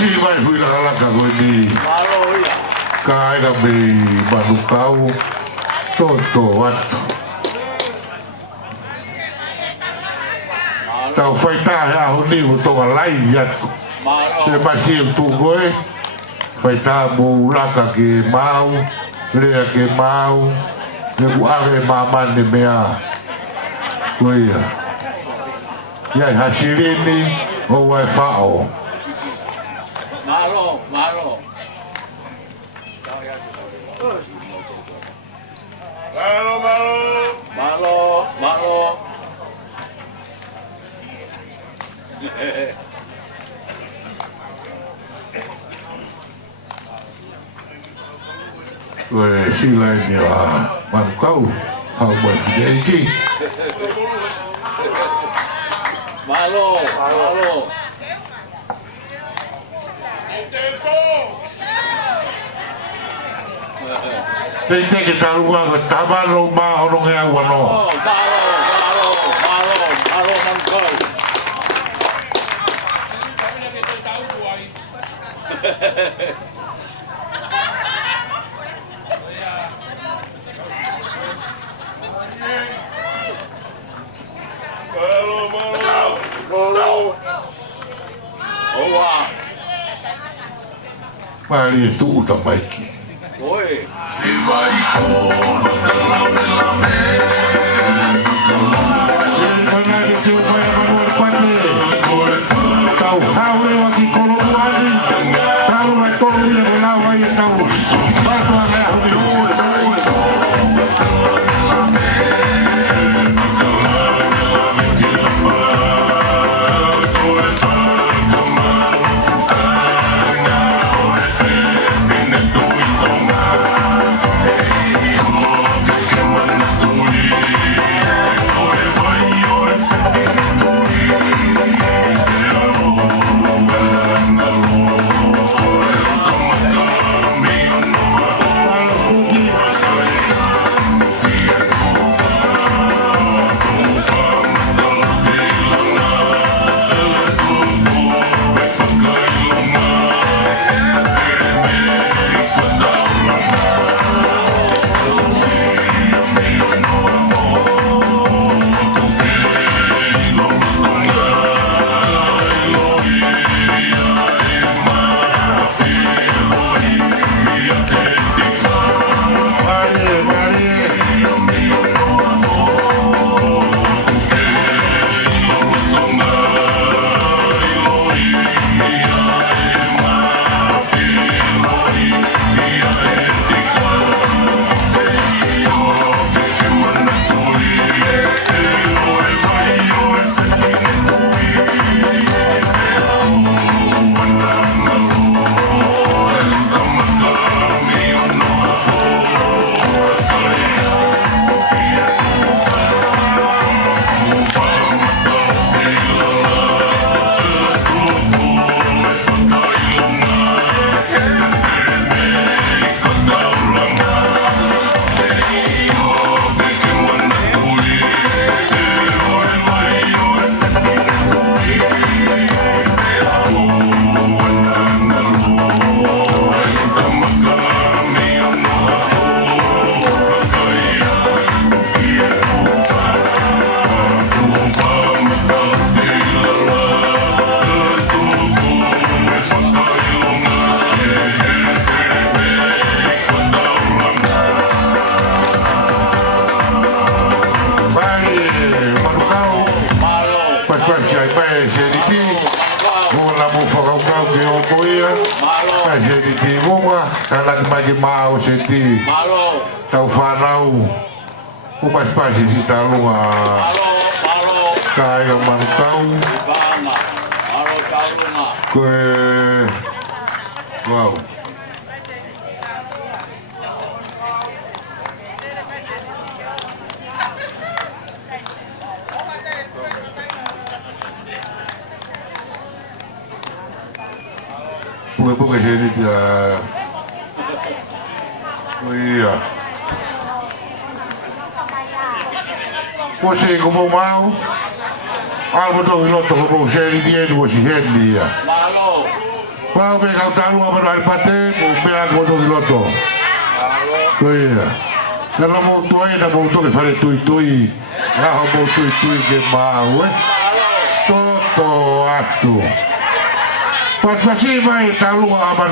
si vai hui la ka ni kai ga be manukau toto atu tau fai ta ha honi o to lai atu se basi tu goe fai ta bu la ka ke mau le ke mau le ku ave mama ni mea koia ia hasirini o wai fao malo malo rồi xin lời nhiều bằng câu học bởi để chi malo Tem que estar lugar que tava no barro no é água não. Malo mangkol. Mas itu também aqui. Oi. Tau whanau upas pasi si talunga kaya mangkau koe wow bukan jadi dia iya você como mal algo do piloto como você dia do você dia malo Pau me kau tahu apa dari pate, me aku tu loto. Iya. Kalau mau tuai dah mau tuai fare tui. Ngah mau tui ke mau. Toto atu. Pas masih mai tahu apa